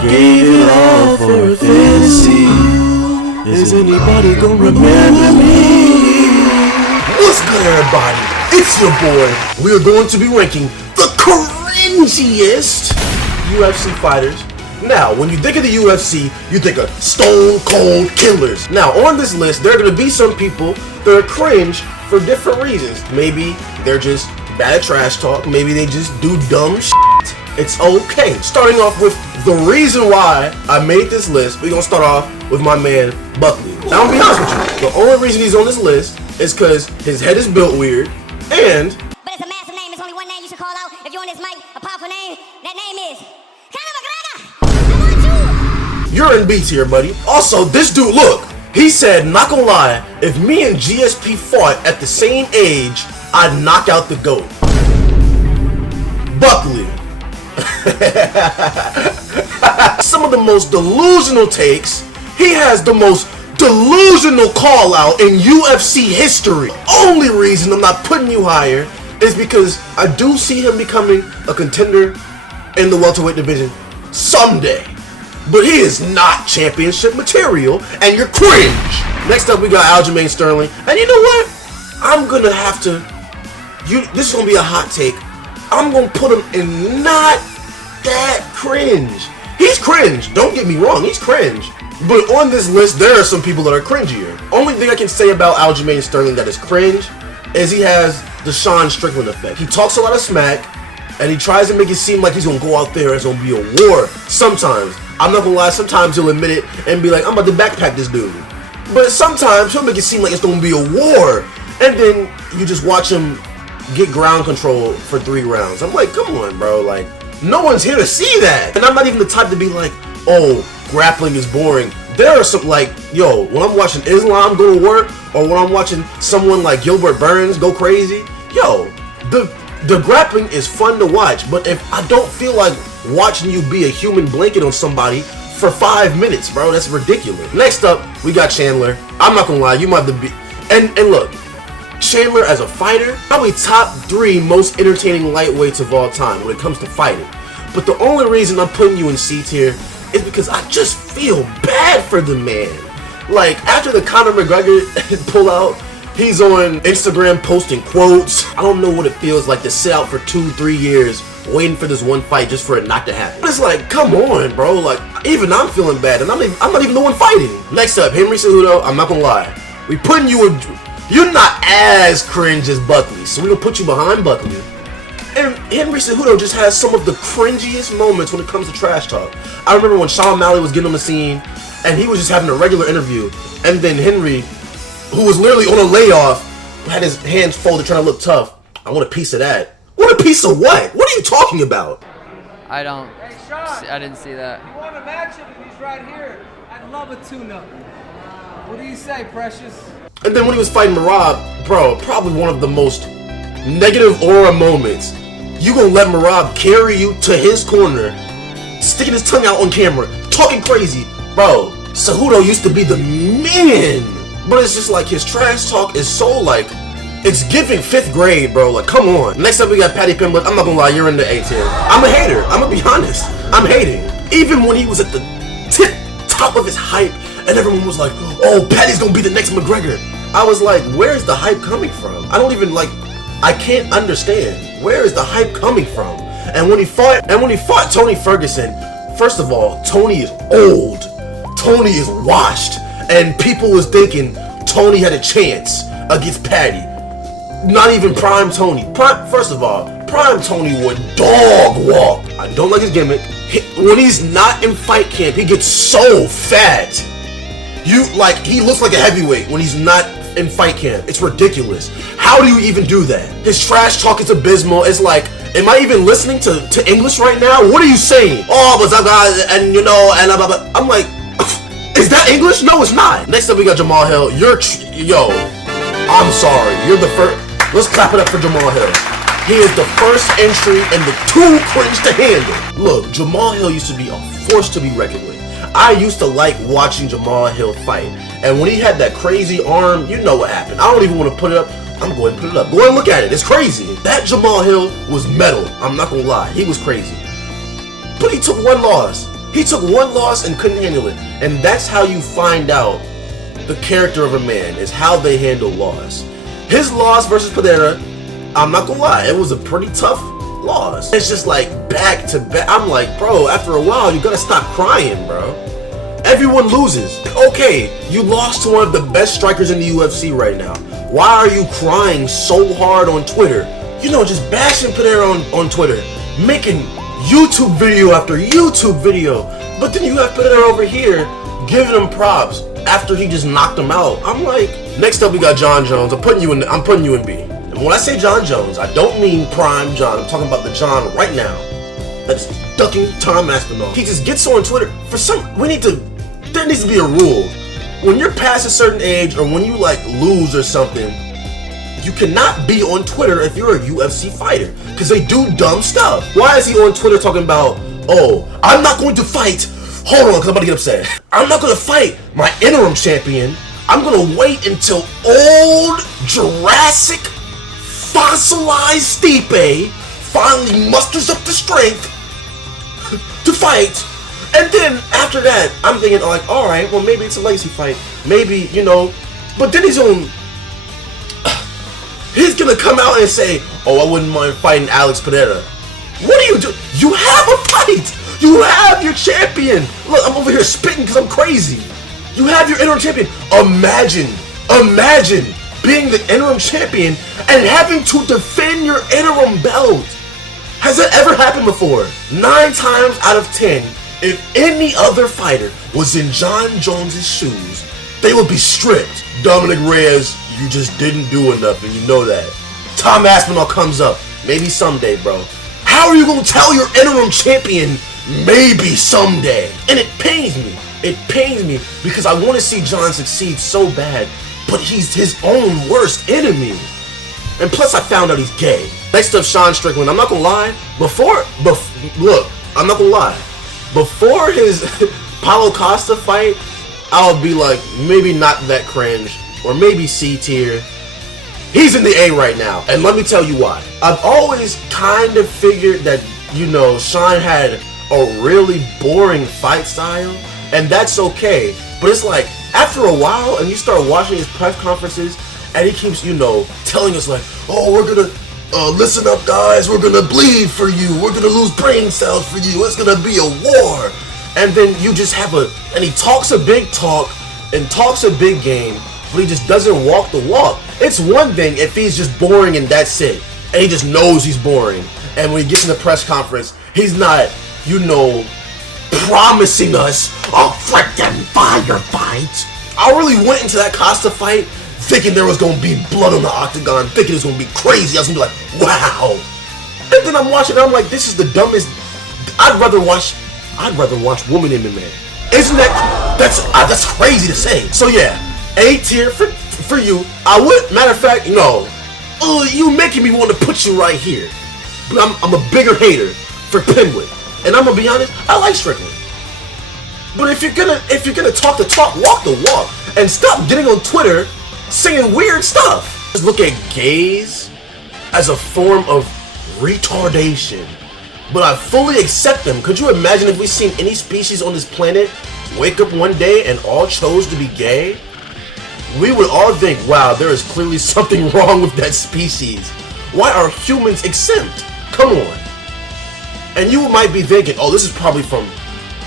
I gave it all for a fantasy. Is anybody gonna remember me? What's good, everybody? It's your boy. We are going to be ranking the cringiest UFC fighters. Now, when you think of the UFC, you think of stone cold killers. Now, on this list, there are going to be some people that are cringe for different reasons. Maybe they're just bad at trash talk. Maybe they just do dumb shit. It's okay. Starting off with the reason why I made this list, we're going to start off with my man, Buckley. Now, I'm going to be honest with you. The only reason he's on this list is because his head is built weird, and... But it's a massive name. There's only one name you should call out if you're on this mic. A powerful name. That name is... You're in B tier, buddy. Also, this dude, look, he said, not gonna lie, if me and GSP fought at the same age, I'd knock out the GOAT. Buckley. Some of the most delusional takes. He has the most delusional call out in UFC history. Only reason I'm not putting you higher is because I do see him becoming a contender in the welterweight division someday. But he is not championship material, and you're cringe. Next up, we got Aljamain Sterling. And you know what? I'm going to have to... This is going to be a hot take. I'm going to put him in not that cringe. He's cringe. Don't get me wrong. He's cringe. But on this list, there are some people that are cringier. Only thing I can say about Aljamain Sterling that is cringe is he has the Strickland effect. He talks a lot of smack, and he tries to make it seem like he's going to go out there and it's going to be a war. Sometimes. I'm not going to lie, sometimes he'll admit it and be like, I'm about to backpack this dude. But sometimes he'll make it seem like it's going to be a war. And then you just watch him get ground control for 3 rounds. I'm like, come on, bro. Like, no one's here to see that. And I'm not even the type to be like, oh, grappling is boring. There are some, like, yo, when I'm watching Islam go to work, or when I'm watching someone like Gilbert Burns go crazy, yo, the grappling is fun to watch. But if I don't feel like watching you be a human blanket on somebody for 5 minutes, bro, that's ridiculous. Next up, we got Chandler. I'm not gonna lie, you might have to be... And look, Chandler as a fighter, probably top 3 most entertaining lightweights of all time when it comes to fighting. But the only reason I'm putting you in C tier is because I just feel bad for the man. Like, after the Conor McGregor pullout, he's on Instagram posting quotes. I don't know what it feels like to sit out for 2-3 years waiting for this one fight just for it not to happen. It's like, come on, bro. Like, even I'm feeling bad, and I'm not even the one fighting. Next up, Henry Cejudo. I'm not gonna lie. We putting you in... You're not as cringe as Buckley, so we're gonna put you behind Buckley. And Henry Cejudo just has some of the cringiest moments when it comes to trash talk. I remember when Sean O'Malley was getting on the scene, and he was just having a regular interview, and then Henry, who was literally on a layoff, had his hands folded trying to look tough. I want a piece of that. What a piece of what? What are you talking about? I don't. Hey, Sean, I didn't see that. You want to match him and he's right here. I'd love a tune-up. What do you say, Precious? And then when he was fighting Merab, bro, probably one of the most negative aura moments. You gonna let Merab carry you to his corner, sticking his tongue out on camera, talking crazy. Bro, Cejudo used to be the man. But it's just like his trash talk is so like, it's giving 5th grade, bro. Like, come on. Next up, we got Paddy Pimblett. I'm not gonna lie, you're in the A tier. I'm a hater. I'm gonna be honest. I'm hating. Even when he was at the top of his hype, and everyone was like, oh, Paddy's gonna be the next McGregor. I was like, where is the hype coming from? I don't even, like, I can't understand. Where is the hype coming from? And when he fought Tony Ferguson, first of all, Tony is old. Tony is washed. And people was thinking Tony had a chance against Paddy. Not even prime Tony. First of all, prime Tony would dog walk. I don't like his gimmick. When he's not in fight camp, he gets so fat. He looks like a heavyweight when he's not in fight camp. It's ridiculous. How do you even do that? His trash talk is abysmal. It's like, am I even listening to English right now? What are you saying? Oh, but and you know, and I'm like, is that English? No, it's not. Next up, we got Jamahal Hill. Yo, I'm sorry. You're the first. Let's clap it up for Jamahal Hill. He is the first entry and the too cringe to handle. Look, Jamahal Hill used to be a force to be reckoned with. I used to like watching Jamahal Hill fight. And when he had that crazy arm, you know what happened. I don't even want to put it up. I'm going to put it up. Go and look at it. It's crazy. That Jamahal Hill was metal. I'm not going to lie. He was crazy. But he took 1 loss. He took one loss and couldn't handle it. And that's how you find out the character of a man, is how they handle loss. His loss versus Pereira, I'm not gonna lie, it was a pretty tough loss. It's just like back to back. I'm like, bro, after a while, you gotta stop crying, bro. Everyone loses. Okay, you lost to one of the best strikers in the UFC right now. Why are you crying so hard on Twitter? You know, just bashing Pereira on Twitter, making YouTube video after YouTube video. But then you have Pereira over here giving him props after he just knocked him out. I'm like, next up we got Jon Jones. I'm putting you in B. And when I say Jon Jones, I don't mean prime Jon. I'm talking about the Jon right now that's ducking Tom Aspinall. He just gets on Twitter. There needs to be a rule. When you're past a certain age, or when you like lose or something, you cannot be on Twitter if you're a UFC fighter, because they do dumb stuff. Why is he on Twitter talking about, oh, I'm not going to fight, hold on, because I'm about to get upset. I'm not going to fight my interim champion. I'm going to wait until old Jurassic fossilized Stipe finally musters up the strength to fight. And then after that, I'm thinking like, all right, well maybe it's a legacy fight, maybe, you know. But then he's gonna come out and say, oh, I wouldn't mind fighting Alex Pereira. What do you do? You have a fight. You have your champion. Look, I'm over here spitting because I'm crazy. You have your interim champion. Imagine being the interim champion and having to defend your interim belt. Has that ever happened before? 9 times out of 10. If any other fighter was in Jon Jones' shoes, they would be stripped. Dominic Reyes, you just didn't do enough, and you know that. Tom Aspinall comes up. Maybe someday, bro. How are you going to tell your interim champion, maybe someday? And it pains me. It pains me because I want to see Jon succeed so bad, but he's his own worst enemy. And plus, I found out he's gay. Next up, Sean Strickland. I'm not going to lie. Look, I'm not going to lie. Before his Paulo Costa fight, I would be like, maybe not that cringe, or maybe C tier. He's in the A right now, and let me tell you why. I've always kind of figured that, you know, Sean had a really boring fight style, and that's okay. But it's like, after a while, and you start watching his press conferences, and he keeps, you know, telling us like, oh, we're gonna listen up, guys, we're gonna bleed for you, we're gonna lose brain cells for you, it's gonna be a war. And then you just have and he talks a big talk and talks a big game, but he just doesn't walk the walk. It's one thing if he's just boring and that's it, and he just knows he's boring, and when he gets in the press conference, he's not, you know, promising us a freaking fire fight. I really went into that Costa fight thinking there was going to be blood on the octagon, thinking it was going to be crazy. I was going to be like, wow. And then I'm watching it, I'm like, this is the dumbest. I'd rather watch woman MMA. Isn't that's crazy to say. So yeah, A tier for you. I would, matter of fact, no. You making me want to put you right here. But I'm a bigger hater for Pimblett. And I'm gonna be honest, I like Strickland. But if you're gonna talk the talk, walk the walk, and stop getting on Twitter saying weird stuff. Just look at gays as a form of retardation. But I fully accept them. Could you imagine if we seen any species on this planet wake up one day and all chose to be gay? We would all think, wow, there is clearly something wrong with that species. Why are humans exempt? Come on. And you might be thinking, oh, this is probably from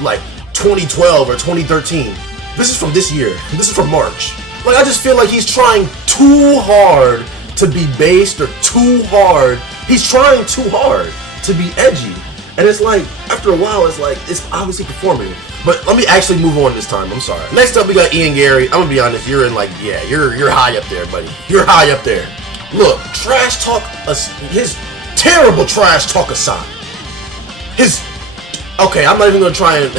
like 2012 or 2013. This is from this year. This is from March. Like, I just feel like he's trying too hard to be based, or too hard. He's trying too hard to be edgy. And it's like, after a while, it's like, it's obviously performative. But let me actually move on this time. I'm sorry. Next up, we got Ian Garry. I'm gonna be honest, you're in like, yeah, you're high up there, buddy. You're high up there. Look, trash talk, his terrible trash talk aside. Okay, I'm not even gonna try and,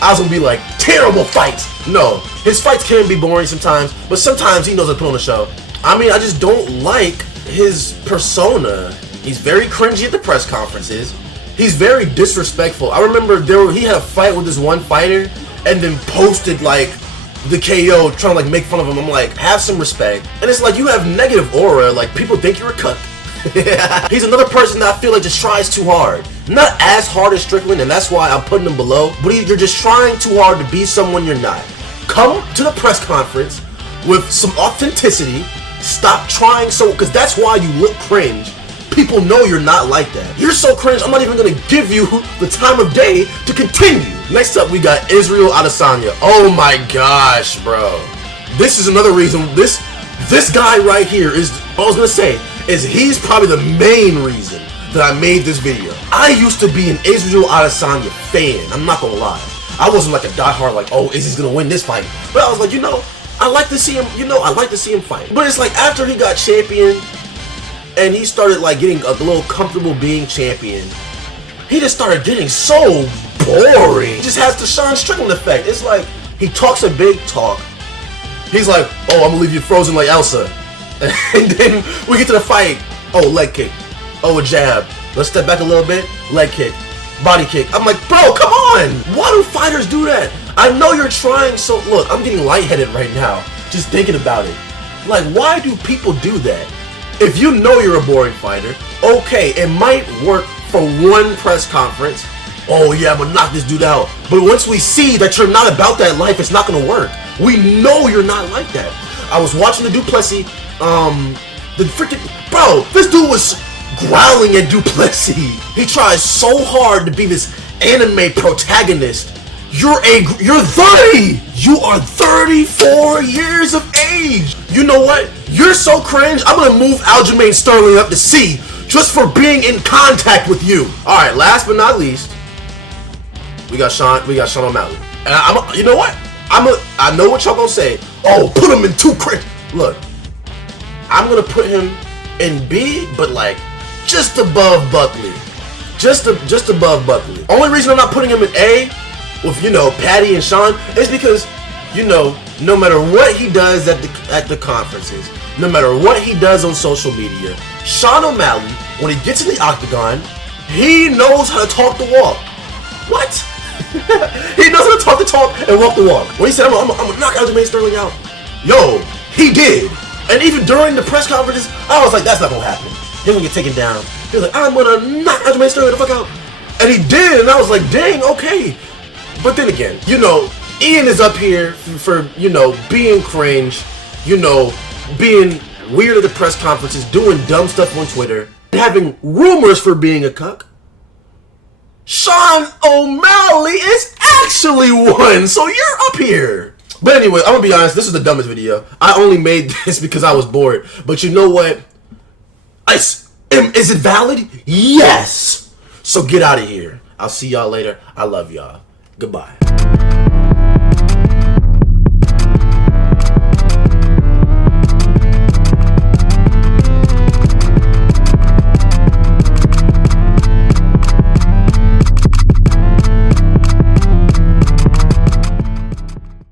I was gonna be like, terrible fights. No, his fights can be boring sometimes, but sometimes he knows how to put on a show. I mean, I just don't like his persona. He's very cringy at the press conferences. He's very disrespectful. I remember he had a fight with this one fighter and then posted like the KO trying to like make fun of him. I'm like, have some respect. And it's like, you have negative aura. Like, people think you're a cuck. He's another person that I feel like just tries too hard. Not as hard as Strickland, and that's why I'm putting him below, but you're just trying too hard to be someone you're not. Come to the press conference with some authenticity. Stop trying because that's why you look cringe. People know you're not like that. You're so cringe, I'm not even gonna give you the time of day to continue. Next up, we got Israel Adesanya. Oh my gosh, bro. This is another reason, this guy right here is, what I was gonna say, is he's probably the main reason that I made this video. I used to be an Israel Adesanya fan, I'm not gonna lie. I wasn't like a diehard like, oh, Izzy's gonna win this fight. But I was like, you know, I like to see him, I like to see him fight. But it's like after he got champion and he started like getting a little comfortable being champion, he just started getting so boring. He just has the Sean Strickland effect. It's like he talks a big talk. He's like, oh, I'm gonna leave you frozen like Elsa. And then we get to the fight. Oh, leg kick. Oh, a jab. Let's step back a little bit. Leg kick. Body kick. I'm like, bro, come on. Why do fighters do that? I know you're trying so... Look, I'm getting lightheaded right now just thinking about it. Like, why do people do that? If you know you're a boring fighter, okay, it might work for one press conference. Oh, yeah, I'm gonna knock this dude out. But once we see that you're not about that life, it's not gonna work. We know you're not like that. I was watching the Duplessis, the freaking... Bro, this dude was growling at Duplessis. He tries so hard to be this anime protagonist. You're 30! You are 34 years of age! You know what? You're so cringe, I'm gonna move Aljamain Sterling up to C just for being in contact with you. Alright, last but not least, we got Sean O'Malley. And you know what? I know what y'all gonna say. Oh, put him in two cringe. Look, I'm gonna put him in B, but like just above Buckley. Just above Buckley. Only reason I'm not putting him in A with, Paddy and Sean is because, no matter what he does at the conferences, no matter what he does on social media, Sean O'Malley, when he gets in the octagon, he knows how to talk the walk. What? He knows how to talk the talk and walk the walk. When he said, I'm gonna knock Aljamain Sterling out, yo, he did. And even during the press conferences, I was like, that's not gonna happen. He's gonna get taken down. He was like, I'm gonna knock Aljamain Sterling the fuck out. And he did, and I was like, dang, okay. But then again, Ian is up here for being cringe, being weird at the press conferences, doing dumb stuff on Twitter, and having rumors for being a cuck. Sean O'Malley is actually one, so you're up here. But anyway, I'm gonna be honest, this is the dumbest video. I only made this because I was bored. But you know what? Is it valid? Yes! So get out of here. I'll see y'all later. I love y'all. Goodbye.